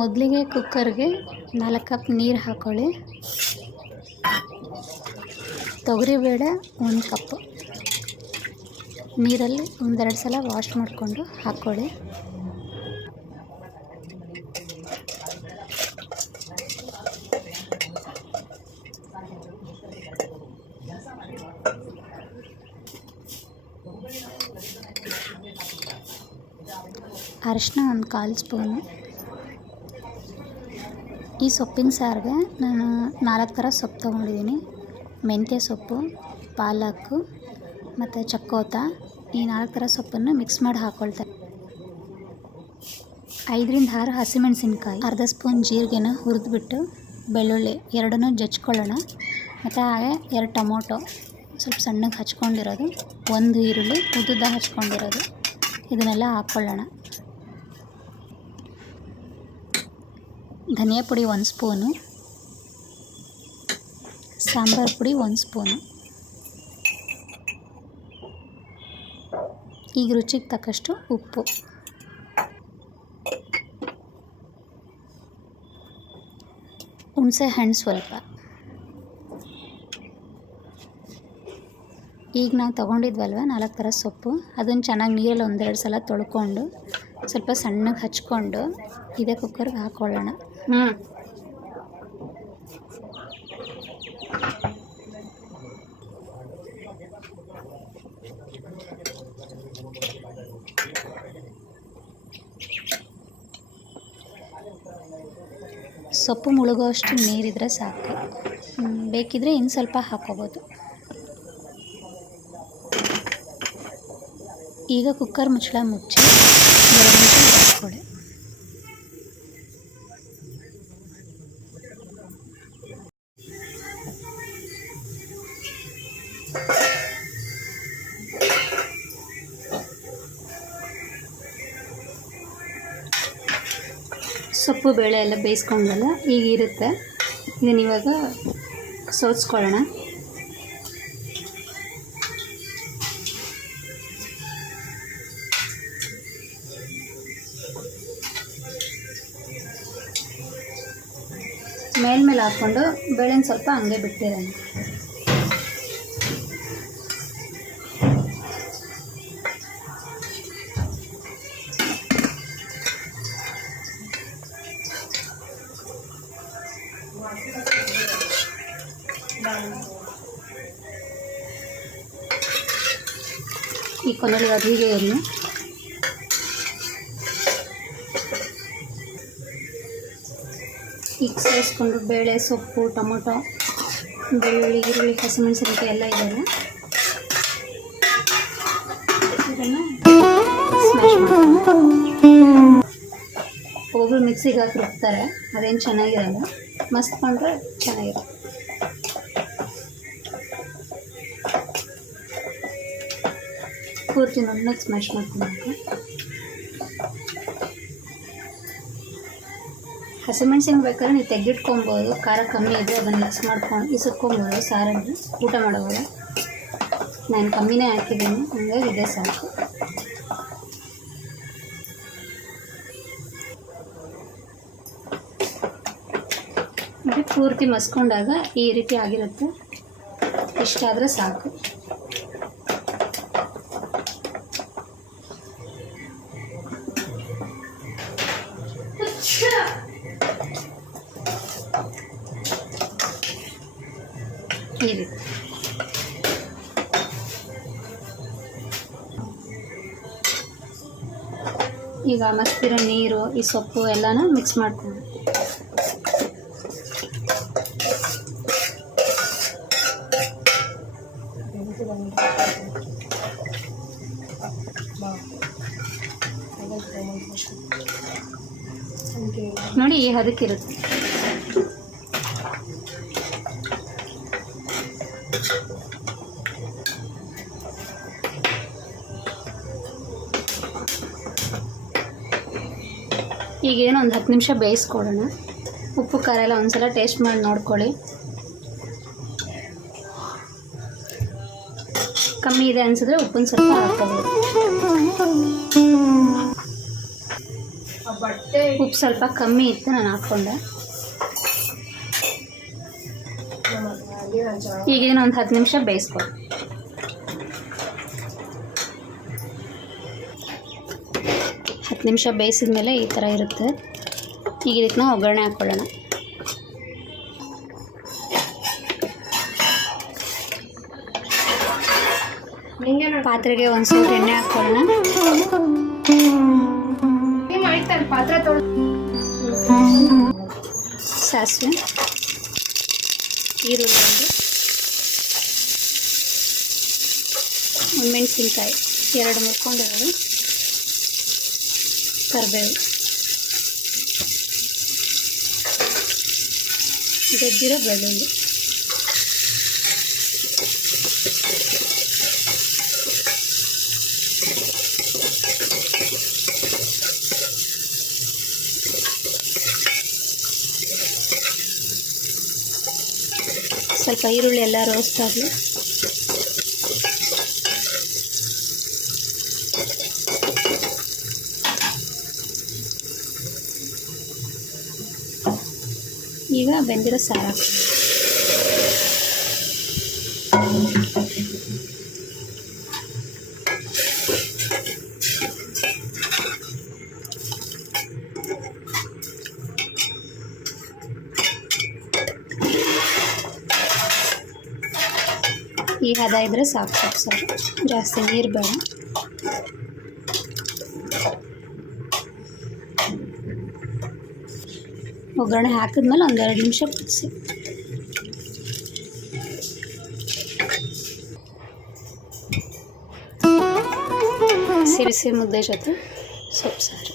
ಮೊದಲಿಗೆ ಕುಕ್ಕರ್ಗೆ 4 ಕಪ್ ನೀರು ಹಾಕ್ಕೊಳ್ಳಿ. ತೊಗರಿಬೇಳೆ 1 ಕಪ್ಪು ನೀರಲ್ಲಿ ಒಂದೆರಡು ಸಲ ವಾಶ್ ಮಾಡಿಕೊಂಡು ಹಾಕ್ಕೊಳ್ಳಿ. ಅರಿಶಿನ 1 ಕಾಲು ಸ್ಪೂನು. ಈ ಸೊಪ್ಪಿನ ಸಾರಿಗೆ ನಾನು 4 ಥರ ಸೊಪ್ಪು ತೊಗೊಂಡಿದ್ದೀನಿ. ಮೆಂತ್ಯ ಸೊಪ್ಪು, ಪಾಲಕ್ಕು ಮತ್ತು ಚಕ್ಕೋತ. ಈ 4 ಥರ ಸೊಪ್ಪನ್ನು ಮಿಕ್ಸ್ ಮಾಡಿ ಹಾಕ್ಕೊಳ್ತಾರೆ. 5 ರಿಂದ 6 ಹಸಿಮೆಣಸಿನ್ಕಾಯಿ, ಅರ್ಧ ಸ್ಪೂನ್ ಜೀರಿಗೆನ ಹುರಿದ್ಬಿಟ್ಟು ಬೆಳ್ಳುಳ್ಳಿ ಎರಡನ್ನೂ ಜಜ್ಕೊಳ್ಳೋಣ. ಮತ್ತು ಹಾಗೆ 2 ಟೊಮೊಟೊ ಸ್ವಲ್ಪ ಸಣ್ಣಗೆ ಹಚ್ಕೊಂಡಿರೋದು, 1 ಈರುಳ್ಳಿ ಉದ್ದುದ್ದ ಹಚ್ಕೊಂಡಿರೋದು, ಇದನ್ನೆಲ್ಲ ಹಾಕ್ಕೊಳ್ಳೋಣ. ಧನಿಯಾ ಪುಡಿ 1 ಸ್ಪೂನು, ಸಾಂಬಾರು ಪುಡಿ 1 ಸ್ಪೂನು. ಈಗ ರುಚಿಗೆ ತಕ್ಕಷ್ಟು ಉಪ್ಪು. ಹುಣಸೆ ಹಣ್ಣು ಸ್ವಲ್ಪ. ಈಗ ನಾವು ತೊಗೊಂಡಿದ್ವಲ್ವ 4 ಥರ ಸೊಪ್ಪು, ಅದನ್ನು ಚೆನ್ನಾಗಿ ನೀರಲ್ಲಿ 1-2 ಸಲ ತೊಳ್ಕೊಂಡು ಸ್ವಲ್ಪ ಸಣ್ಣಗೆ ಹಚ್ಕೊಂಡು ಇದೇ ಕುಕ್ಕರ್ಗೆ ಹಾಕ್ಕೊಳ್ಳೋಣ. ಸೊಪ್ಪು ಮುಳುಗೋಷ್ಟು ನೀರಿದ್ರೆ ಸಾಕು, ಬೇಕಿದ್ರೆ ಇನ್ನು ಸ್ವಲ್ಪ ಹಾಕ್ಕೋಬೋದು. ಈಗ ಕುಕ್ಕರ್ ಮುಚ್ಚಳ ಮುಚ್ಚಿ 2 ನಿಮಿಷ ಬೇಯಿಸ್ಕೊಳ್ಳಿ. ಸೊಪ್ಪು ಬೇಳೆ ಎಲ್ಲ ಬೇಯಿಸ್ಕೊಂಡಲ್ಲ ಈಗ ಇರುತ್ತೆ. ಇದನ್ನ ಇವಾಗ ಸೋಸ್ಕೊಳ್ಳೋಣ. ಮೇಲ್ಮೇಲೆ ಹಾಕ್ಕೊಂಡು ಬೇಳೆನ ಸ್ವಲ್ಪ ಹಂಗೆ ಬಿಟ್ಟಿರೋಣ. ಈ ಕೊನೆಯಲ್ಲಿ ಅದು ಹೀಗೆ ಇರಲಿ. ಈಗ ಸೇರಿಸ್ಕೊಂಡು ಬೇಳೆ, ಸೊಪ್ಪು, ಟೊಮೊಟೊ, ಬೆಳ್ಳುಳ್ಳಿ, ಈರುಳ್ಳಿ, ಹಸಿಮೆಣಸಿನಕಾಯಿ ಎಲ್ಲ ಇದೆಯಲ್ಲ, ಇದನ್ನು ಸ್ಮ್ಯಾಶ್ ಮಾಡ್ಕೊಂಡು ಒಬ್ಬರು ಮಿಕ್ಸಿಗೆ ಹಾಕಿ ರುಬ್ತಾರೆ, ಅದೇನು ಚೆನ್ನಾಗಿರಲ್ಲ. ಮಸ್ತ್ಕೊಂಡ್ರೆ ಚೆನ್ನಾಗಿರುತ್ತೆ. ಪೂರ್ತಿ ನುಣ್ಣಗೆ ಸ್ಮ್ಯಾಶ್ ಮಾಡ್ಕೊಬೇಕು. ಹಸಿಮೆಣ್ಸಿನ ಬೇಕಾದ್ರೆ ನೀವು ತೆಗೆದಿಟ್ಕೊಬೋದು, ಖಾರ ಕಮ್ಮಿ ಇದೆ ಅದನ್ನು ಮಿಕ್ಸ್ ಮಾಡ್ಕೊಂಡು ಇಸುಕ್ಕೊಬೋದು ಸಾರಲ್ಲಿ ಊಟ ಮಾಡುವಾಗ. ನಾನು ಕಮ್ಮಿನೇ ಹಾಕಿದ್ದೀನಿ, ಹಂಗಾಗಿ ಇದೆ ಸಾಕು. ಮತ್ತು ಪೂರ್ತಿ ಮಸ್ಕೊಂಡಾಗ ಈ ರೀತಿ ಆಗಿರುತ್ತೆ. ಇಷ್ಟಾದರೆ ಸಾಕು. ಈ ರೀತಿ ಈಗ ಮಸ್ತಿರೋ ನೀರು, ಈ ಸೊಪ್ಪು ಎಲ್ಲನೂ ಮಿಕ್ಸ್ ಮಾಡ್ಕೊಂಡು ನೋಡಿ ಈ ಹದಕ್ಕಿರುತ್ತೆ. ಈಗೇನು ಒಂದು 10 ನಿಮಿಷ ಬೇಯಿಸ್ಕೊಳ್ಳೋಣ. ಉಪ್ಪು ಖಾರ ಎಲ್ಲ ಒಂದ್ಸಲ ಟೇಸ್ಟ್ ಮಾಡಿ ನೋಡ್ಕೊಳ್ಳಿ. ಕಮ್ಮಿ ಇದೆ ಅನಿಸಿದ್ರೆ ಉಪ್ಪನ್ನು ಸ್ವಲ್ಪ ಹಾಕ್ಕೋಬೋದು. ಉಪ್ಪು ಸ್ವಲ್ಪ ಕಮ್ಮಿ ಇತ್ತು, ನಾನು ಹಾಕ್ಕೊಂಡೆ. ಈಗೇನು ಒಂದು 10 ನಿಮಿಷ ಬೇಯಿಸ್ಕೊ. 10 ನಿಮಿಷ ಬೇಯಿಸಿದ ಮೇಲೆ ಈ ಥರ ಇರುತ್ತೆ. ಈಗ ಇದಕ್ಕೆ ನಾವು ಒಗ್ಗರಣೆ ಹಾಕ್ಕೊಳ್ಳೋಣ. ಪಾತ್ರೆಗೆ ಒಂದು ಸ್ವಲ್ಪ ಎಣ್ಣೆ ಹಾಕ್ಕೊಳ್ಳೋಣ. ಸಾಸಿವೆ, ಈರುಳ್ಳಿ, ಮೆಣಸಿನ್ಕಾಯಿ 2 ಮುರ್ಕೊಂಡಿರೋದು, ಕರಿಬೇವು, ಜಜ್ಜಿರೋ ಬೆಳ್ಳುಳ್ಳಿ, ಸ್ವಲ್ಪ ಈರುಳ್ಳಿ ಎಲ್ಲ ರೋಸ್ಟ್ ಆಗಲಿ. ಈಗ ಬೆಂದಿರೋ ಸಾರು ಹಾಕಿ. ಈ ಹದ ಇದ್ದರೆ ಸಾಕು, ಸಾರು ಜಾಸ್ತಿ ನೀರು ಬೇಡ. ಒಗ್ಗರಣೆ ಹಾಕಿದ್ಮೇಲೆ ಒಂದು 2 ನಿಮಿಷ ಕುದಿಸಿ. ಸಿರಿಸಿ ಮುದ್ದೆ ಜೊತೆ ಸೊಪ್ಪು ಸಾರು.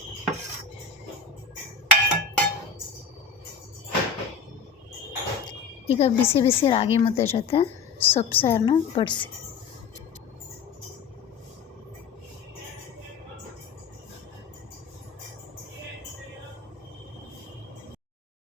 ಈಗ ಬಿಸಿ ಬಿಸಿ ರಾಗಿ ಮುದ್ದೆ ಜೊತೆ ಸೊಪ್ಪು ಸಾರನ್ನ ಬಡಿಸಿ.